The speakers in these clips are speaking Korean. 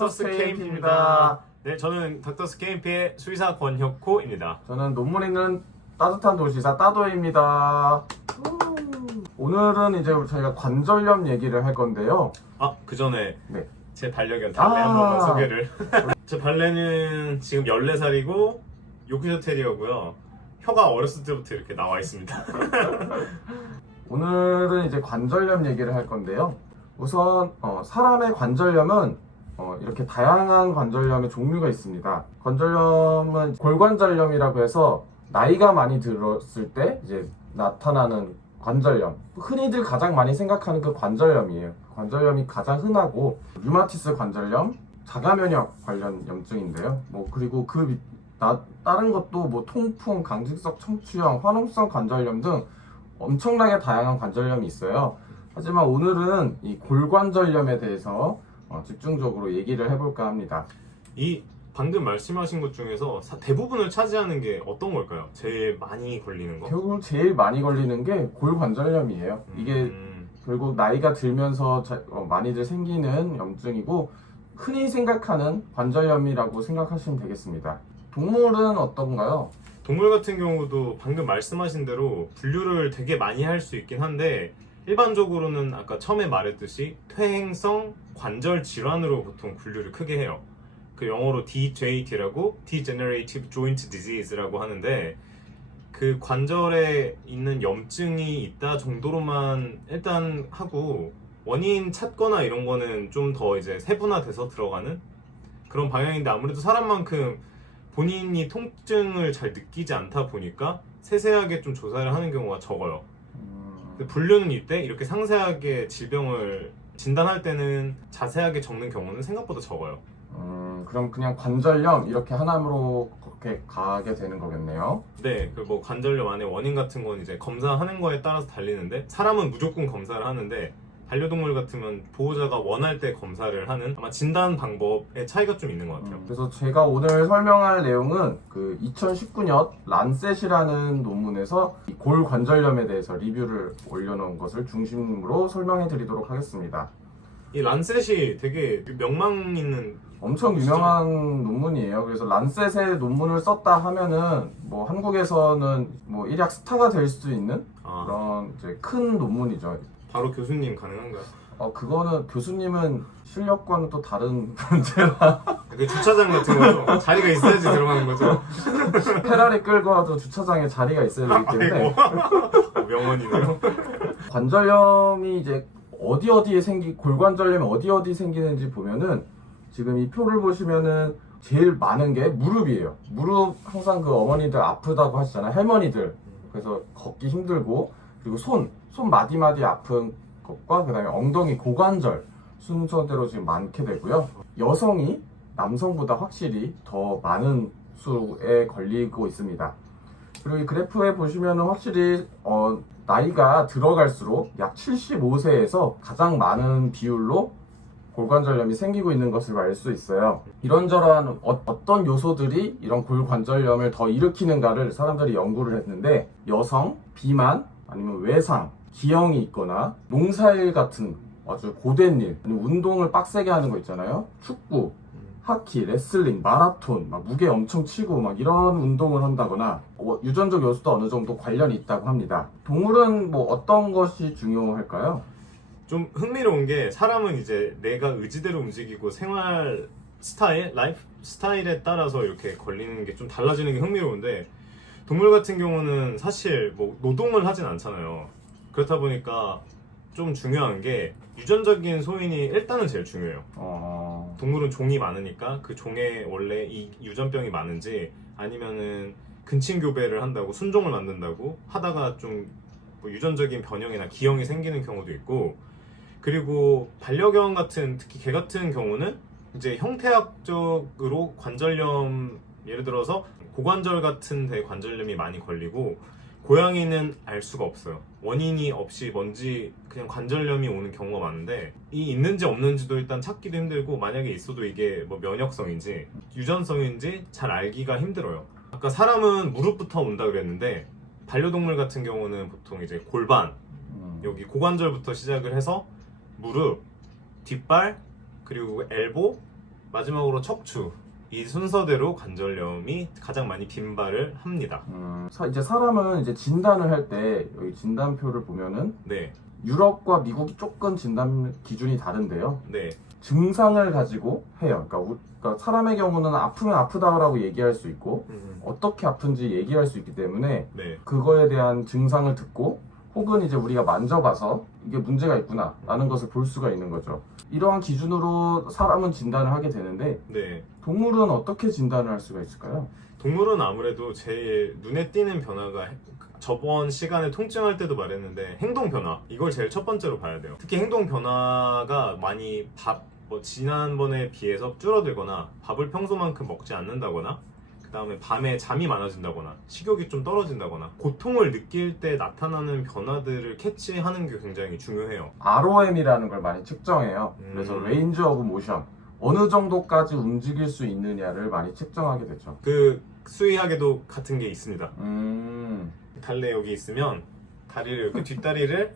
닥터스 KMP입니다. 네, 저는 닥터스 KMP의 수의사 권혁호입니다. 저는 논문 있는 따뜻한 도시사 따도입니다. 오늘은 이제 저희가 관절염 얘기를 할 건데요. 그 전에 네. 제 반려견 달래 한 번만 소개를. 제 발레는 지금 14살이고 요크셔 테리어고요. 혀가 어렸을 때부터 이렇게 나와 있습니다. 오늘은 이제 관절염 얘기를 할 건데요. 우선 사람의 관절염은 이렇게 다양한 관절염의 종류가 있습니다. 관절염은 골관절염이라고 해서 나이가 많이 들었을 때 이제 나타나는 관절염. 흔히들 가장 많이 생각하는 그 관절염이에요. 관절염이 가장 흔하고 류마티스 관절염, 자가면역 관련 염증인데요. 그리고 다른 것도 통풍, 강직성 청취형, 화농성 관절염 등 엄청나게 다양한 관절염이 있어요. 하지만 오늘은 이 골관절염에 대해서 집중적으로 얘기를 해볼까 합니다. 이 방금 말씀하신 것 중에서 대부분을 차지하는 게 어떤 걸까요? 제일 많이 걸리는 거? 결국 제일 많이 걸리는 게 골관절염이에요. 이게 결국 나이가 들면서 많이들 생기는 염증이고 흔히 생각하는 관절염이라고 생각하시면 되겠습니다. 동물은 어떤가요? 동물 같은 경우도 방금 말씀하신 대로 분류를 되게 많이 할 수 있긴 한데 일반적으로는 아까 처음에 말했듯이 퇴행성 관절 질환으로 보통 분류를 크게 해요. 그 영어로 DJT라고 Degenerative Joint Disease라고 하는데 그 관절에 있는 염증이 있다 정도로만 일단 하고 원인 찾거나 이런 거는 좀 더 이제 세분화돼서 들어가는 그런 방향인데 아무래도 사람만큼 본인이 통증을 잘 느끼지 않다 보니까 세세하게 좀 조사를 하는 경우가 적어요. 근데 분류는 이때 이렇게 상세하게 질병을 진단할 때는 자세하게 적는 경우는 생각보다 적어요. 그럼 그냥 관절염 이렇게 하나로 그렇게 가게 되는 거겠네요. 네, 그 관절염 안에 원인 같은 건 이제 검사하는 거에 따라서 달리는데 사람은 무조건 검사를 하는데 반려동물 같으면 보호자가 원할 때 검사를 하는 아마 진단 방법의 차이가 좀 있는 것 같아요. 그래서 제가 오늘 설명할 내용은 그 2019년 란셋이라는 논문에서 이 골관절염에 대해서 리뷰를 올려놓은 것을 중심으로 설명해 드리도록 하겠습니다. 이 란셋이 되게 명망 있는 엄청 유명한 논문이에요. 그래서 란셋의 논문을 썼다 하면은 한국에서는 일약 스타가 될 수 있는 그런 이제 큰 논문이죠. 바로 교수님 가능한가요? 그거는 교수님은 실력과는 또 다른 문제라. 그 주차장 같은 거죠? 자리가 있어야지 들어가는 거죠? 페라리 끌고 와도 주차장에 자리가 있어야 되기 때문에. 명언이네요. 관절염이 이제 골관절염이 어디 생기는지 보면은 지금 이 표를 보시면은 제일 많은 게 무릎이에요. 무릎 항상 그 어머니들 아프다고 하시잖아요. 할머니들. 그래서 걷기 힘들고 그리고 손 마디마디 아픈 것과 그 다음에 엉덩이 고관절 순서대로 지금 많게 되고요. 여성이 남성보다 확실히 더 많은 수에 걸리고 있습니다. 그리고 이 그래프에 보시면은 확실히 나이가 들어갈수록 약 75세에서 가장 많은 비율로 골관절염이 생기고 있는 것을 알 수 있어요. 이런저런 어떤 요소들이 이런 골관절염을 더 일으키는가를 사람들이 연구를 했는데 여성, 비만, 아니면 외상, 기형이 있거나 농사일 같은 아주 고된 일, 운동을 빡세게 하는 거 있잖아요. 축구, 하키, 레슬링, 마라톤, 무게 엄청 치고 이런 운동을 한다거나 유전적 요소도 어느 정도 관련이 있다고 합니다. 동물은 어떤 것이 중요할까요? 좀 흥미로운 게 사람은 이제 내가 의지대로 움직이고 생활 스타일, 라이프 스타일에 따라서 이렇게 걸리는 게 좀 달라지는 게 흥미로운데 동물 같은 경우는 사실 노동을 하진 않잖아요. 그렇다 보니까 좀 중요한 게 유전적인 소인이 일단은 제일 중요해요. 동물은 종이 많으니까 그 종에 원래 이 유전병이 많은지 아니면은 근친교배를 한다고 순종을 만든다고 하다가 좀 유전적인 변형이나 기형이 생기는 경우도 있고 그리고 반려견 같은 특히 개 같은 경우는 이제 형태학적으로 관절염 예를 들어서 고관절 같은 데 관절염이 많이 걸리고 고양이는 알 수가 없어요. 원인이 없이 뭔지 그냥 관절염이 오는 경우가 많은데 이 있는지 없는지도 일단 찾기도 힘들고 만약에 있어도 이게 면역성인지 유전성인지 잘 알기가 힘들어요. 아까 사람은 무릎부터 온다 그랬는데 반려동물 같은 경우는 보통 이제 골반 여기 고관절부터 시작을 해서 무릎, 뒷발, 그리고 엘보, 마지막으로 척추. 이 순서대로 관절염이 가장 많이 빈발을 합니다. 이제 사람은 이제 진단을 할 때 여기 진단표를 보면은 네, 유럽과 미국이 조금 진단 기준이 다른데요. 네, 증상을 가지고 해요. 그러니까 사람의 경우는 아프면 아프다라고 얘기할 수 있고 어떻게 아픈지 얘기할 수 있기 때문에 네, 그거에 대한 증상을 듣고 혹은 이제 우리가 만져봐서 이게 문제가 있구나 라는 것을 볼 수가 있는 거죠. 이러한 기준으로 사람은 진단을 하게 되는데 네. 동물은 어떻게 진단을 할 수가 있을까요? 동물은 아무래도 제일 눈에 띄는 변화가 저번 시간에 통증할 때도 말했는데 행동 변화 이걸 제일 첫 번째로 봐야 돼요. 특히 행동 변화가 많이 지난번에 비해서 줄어들거나 밥을 평소만큼 먹지 않는다거나 그 다음에 밤에 잠이 많아진다거나 식욕이 좀 떨어진다거나 고통을 느낄 때 나타나는 변화들을 캐치하는 게 굉장히 중요해요. ROM이라는 걸 많이 측정해요. 그래서 레인지 오브 모션 어느 정도까지 움직일 수 있느냐를 많이 측정하게 되죠. 그 수의학에도 같은 게 있습니다. 달래 여기 있으면 다리를 이렇게 뒷다리를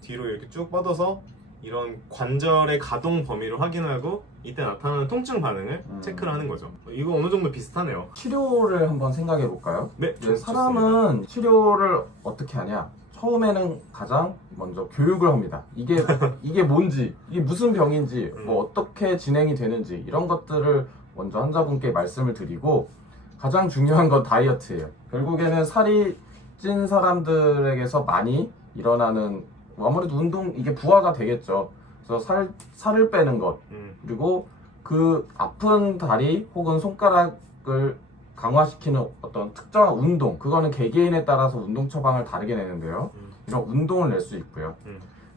뒤로 이렇게 쭉 뻗어서 이런 관절의 가동 범위를 확인하고 이때 나타나는 통증 반응을 체크를 하는 거죠. 이거 어느 정도 비슷하네요. 치료를 한번 생각해 볼까요? 네, 이제 사람은 치료를 어떻게 하냐? 처음에는 가장 먼저 교육을 합니다. 이게 뭔지, 이게 무슨 병인지, 뭐 어떻게 진행이 되는지 이런 것들을 먼저 환자분께 말씀을 드리고 가장 중요한 건 다이어트예요. 결국에는 살이 찐 사람들에게서 많이 일어나는 아무래도 운동 이게 부하가 되겠죠. 그래서 살을 빼는 것 그리고 그 아픈 다리 혹은 손가락을 강화시키는 어떤 특정한 운동 그거는 개개인에 따라서 운동 처방을 다르게 내는데요. 이런 운동을 낼 수 있고요.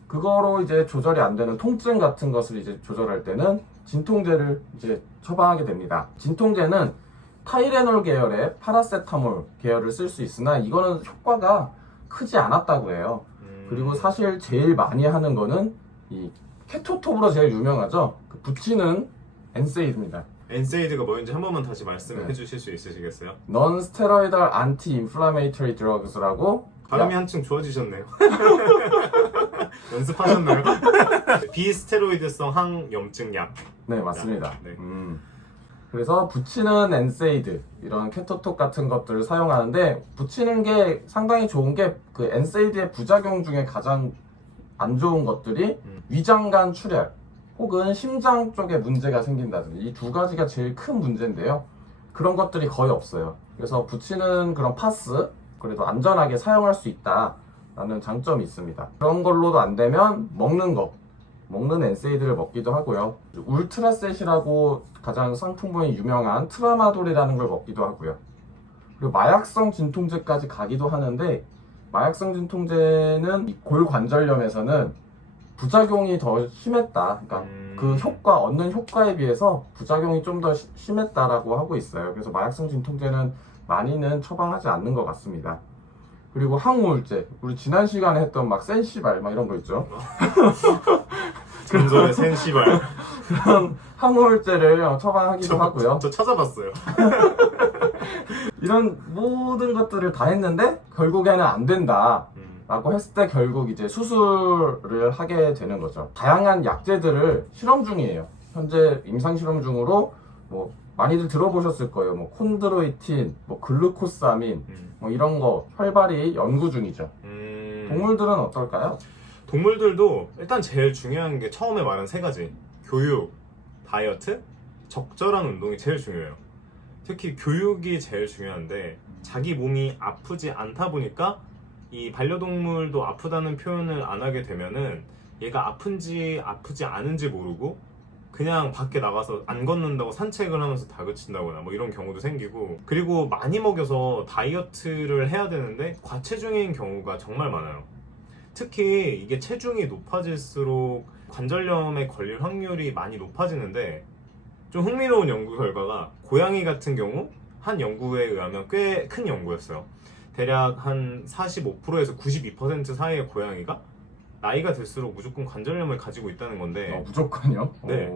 그거로 이제 조절이 안 되는 통증 같은 것을 이제 조절할 때는 진통제를 이제 처방하게 됩니다. 진통제는 타이레놀 계열의 파라세타몰 계열을 쓸 수 있으나 이거는 효과가 크지 않았다고 해요. 그리고 사실 제일 많이 하는 거는 이 케토톱으로 제일 유명하죠. 그 붙이는 엔세이드입니다. 엔세이드가 뭐인지 한 번만 다시 말씀해 주실 수 있으시겠어요? Non-steroidal anti-inflammatory drugs라고 발음이 한층 좋아지셨네요. 연습하셨나요? 비스테로이드성 항염증 약. 네, 맞습니다. 네. 그래서 붙이는 엔세이드 이런 케토톡 같은 것들을 사용하는데 붙이는 게 상당히 좋은 게 그 엔세이드의 부작용 중에 가장 안 좋은 것들이 위장관 출혈 혹은 심장 쪽에 문제가 생긴다든지 이 두 가지가 제일 큰 문제인데요. 그런 것들이 거의 없어요. 그래서 붙이는 그런 파스 그래도 안전하게 사용할 수 있다라는 장점이 있습니다. 그런 걸로도 안 되면 먹는 엔세이드를 먹기도 하고요. 울트라셋이라고 가장 상품명이 유명한 트라마돌이라는 걸 먹기도 하고요. 그리고 마약성 진통제까지 가기도 하는데 마약성 진통제는 골관절염에서는 부작용이 더 심했다. 그러니까 그 얻는 효과에 비해서 부작용이 좀 더 심했다라고 하고 있어요. 그래서 마약성 진통제는 많이는 처방하지 않는 것 같습니다. 그리고 항우울제, 우리 지난 시간에 했던 막 센시발 막 이런 거 있죠. 전설의 센시발. 그런 항우울제를 처방하기도 하고요. 저 찾아봤어요. 이런 모든 것들을 다 했는데 결국에는 안 된다 라고 했을 때 결국 이제 수술을 하게 되는 거죠. 다양한 약제들을 실험 중이에요. 현재 임상 실험 중으로 뭐 많이들 들어보셨을 거예요. 뭐 콘드로이틴, 뭐 글루코사민 뭐 이런 거 활발히 연구 중이죠. 동물들은 어떨까요? 동물들도 일단 제일 중요한 게 처음에 말한 세 가지 교육, 다이어트, 적절한 운동이 제일 중요해요. 특히 교육이 제일 중요한데 자기 몸이 아프지 않다 보니까 이 반려동물도 아프다는 표현을 안 하게 되면은 얘가 아픈지 아프지 않은지 모르고 그냥 밖에 나가서 안 걷는다고 산책을 하면서 다그친다거나 뭐 이런 경우도 생기고 그리고 많이 먹여서 다이어트를 해야 되는데 과체중인 경우가 정말 많아요. 특히 이게 체중이 높아질수록 관절염에 걸릴 확률이 많이 높아지는데 좀 흥미로운 연구 결과가 고양이 같은 경우 한 연구에 의하면 꽤 큰 연구였어요. 대략 한 45%에서 92% 사이의 고양이가 나이가 들수록 무조건 관절염을 가지고 있다는 건데 무조건요? 네.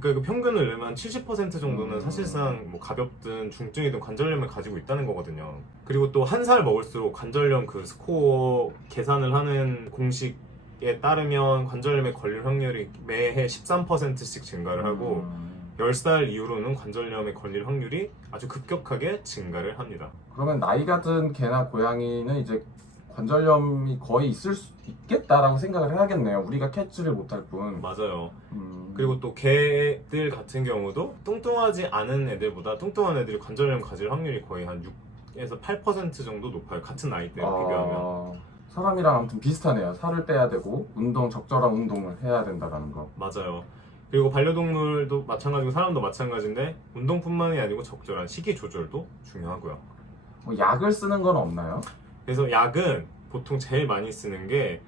그러니까 이거 평균을 내면 70% 정도는 사실상 뭐 가볍든 중증이든 관절염을 가지고 있다는 거거든요. 그리고 또 한 살 먹을수록 관절염 그 스코어 계산을 하는 공식에 따르면 관절염에 걸릴 확률이 매해 13%씩 증가를 하고 10살 이후로는 관절염에 걸릴 확률이 아주 급격하게 증가를 합니다. 그러면 나이가 든 개나 고양이는 이제 관절염이 거의 있을 수 있겠다라고 생각을 해야겠네요. 우리가 캐치를 못할 뿐. 맞아요. 그리고 또 개들 같은 경우도 뚱뚱하지 않은 애들보다 뚱뚱한 애들이 관절염 가질 확률이 거의 한 6에서 8% 정도 높아요. 같은 나이대로 비교하면. 사람이랑 아무튼 비슷하네요. 살을 빼야 되고 적절한 운동을 해야 된다는 거. 맞아요. 그리고 반려동물도 마찬가지고 사람도 마찬가지인데 운동뿐만이 아니고 적절한 식이 조절도 중요하고요. 뭐 약을 쓰는 건 없나요? 그래서 약은 보통 제일 많이 쓰는 게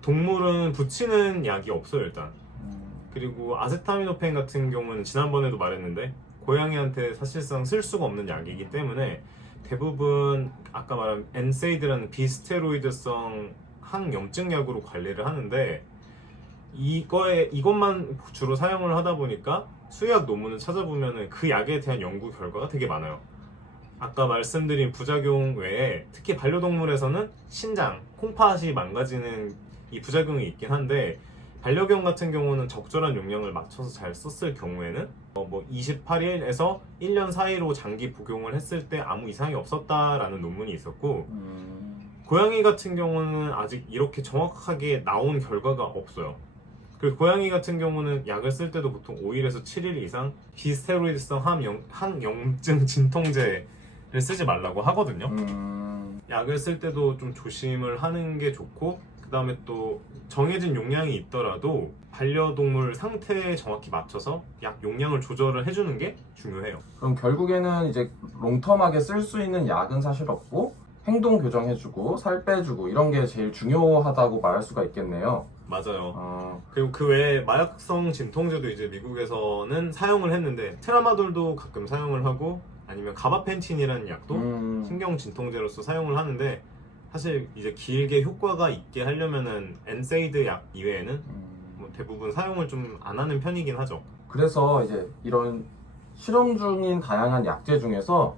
동물은 붙이는 약이 없어요 일단. 그리고 아세타미노펜 같은 경우는 지난번에도 말했는데 고양이한테 사실상 쓸 수가 없는 약이기 때문에 대부분 아까 말한 엔세이드라는 비스테로이드성 항염증 약으로 관리를 하는데 이것만 주로 사용을 하다 보니까 수의학 논문을 찾아보면 그 약에 대한 연구 결과가 되게 많아요. 아까 말씀드린 부작용 외에 특히 반려동물에서는 신장, 콩팥이 망가지는 이 부작용이 있긴 한데 반려견 같은 경우는 적절한 용량을 맞춰서 잘 썼을 경우에는 28일에서 1년 사이로 장기 복용을 했을 때 아무 이상이 없었다라는 논문이 있었고 고양이 같은 경우는 아직 이렇게 정확하게 나온 결과가 없어요. 그리고 고양이 같은 경우는 약을 쓸 때도 보통 5일에서 7일 이상 비스테로이드성 항염증 진통제를 쓰지 말라고 하거든요. 약을 쓸 때도 좀 조심을 하는 게 좋고 그 다음에 또 정해진 용량이 있더라도 반려동물 상태에 정확히 맞춰서 약 용량을 조절을 해주는 게 중요해요. 그럼 결국에는 이제 롱텀하게 쓸 수 있는 약은 사실 없고 행동 교정해주고 살 빼주고 이런 게 제일 중요하다고 말할 수가 있겠네요. 맞아요. 그리고 그 외에 마약성 진통제도 이제 미국에서는 사용을 했는데 트라마돌도 가끔 사용을 하고 아니면 가바펜틴이라는 약도 신경 진통제로서 사용을 하는데 사실 이제 길게 효과가 있게 하려면은 엔세이드 약 이외에는 뭐 대부분 사용을 좀 안 하는 편이긴 하죠. 그래서 이제 이런 실험 중인 다양한 약제 중에서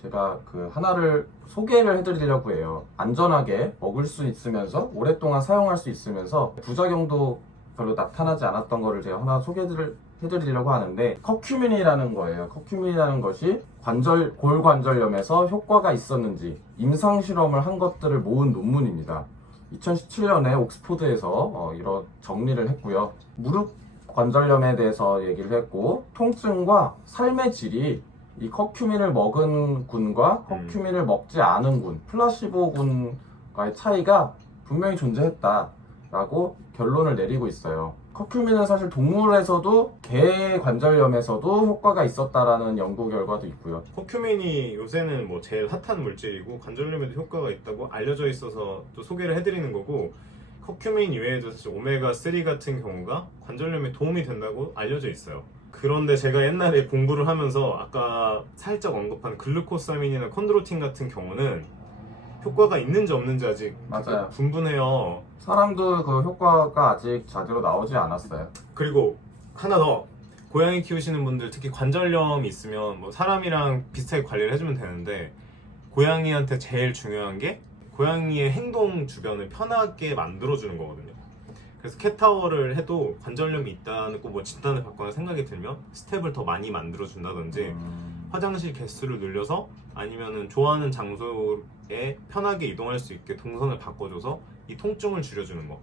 제가 그 하나를 소개를 해드리려고 해요. 안전하게 먹을 수 있으면서 오랫동안 사용할 수 있으면서 부작용도 별로 나타나지 않았던 거를 제가 하나 해드리려고 하는데 커큐민이라는 거예요. 커큐민이라는 것이 골관절염에서 효과가 있었는지 임상 실험을 한 것들을 모은 논문입니다. 2017년에 옥스포드에서 이런 정리를 했고요. 무릎 관절염에 대해서 얘기를 했고 통증과 삶의 질이 이 커큐민을 먹은 군과 커큐민을 먹지 않은 군, 플라시보 군과의 차이가 분명히 존재했다라고 결론을 내리고 있어요. 커큐민은 사실 동물에서도 개 관절염에서도 효과가 있었다라는 연구 결과도 있고요. 커큐민이 요새는 뭐 제일 핫한 물질이고 관절염에도 효과가 있다고 알려져 있어서 또 소개를 해드리는 거고 커큐민 이외에도 사실 오메가3 같은 경우가 관절염에 도움이 된다고 알려져 있어요. 그런데 제가 옛날에 공부를 하면서 아까 살짝 언급한 글루코사민이나 콘드로틴 같은 경우는 효과가 있는지 없는지 아직 맞아요. 분분해요. 사람도 그 효과가 아직 제대로 나오지 않았어요. 그리고 하나 더 고양이 키우시는 분들 특히 관절염이 있으면 뭐 사람이랑 비슷하게 관리를 해주면 되는데 고양이한테 제일 중요한 게 고양이의 행동 주변을 편하게 만들어주는 거거든요. 그래서 캣타워를 해도 관절염이 있다는 뭐 진단을 받거나 생각이 들면 스텝을 더 많이 만들어준다든지 화장실 개수를 늘려서 아니면은 좋아하는 장소에 편하게 이동할 수 있게 동선을 바꿔줘서 이 통증을 줄여주는 거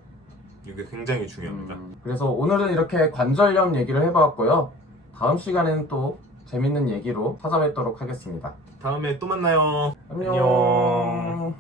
이게 굉장히 중요합니다. 그래서 오늘은 이렇게 관절염 얘기를 해봤고요. 다음 시간에는 또 재밌는 얘기로 찾아뵙도록 하겠습니다. 다음에 또 만나요. 안녕.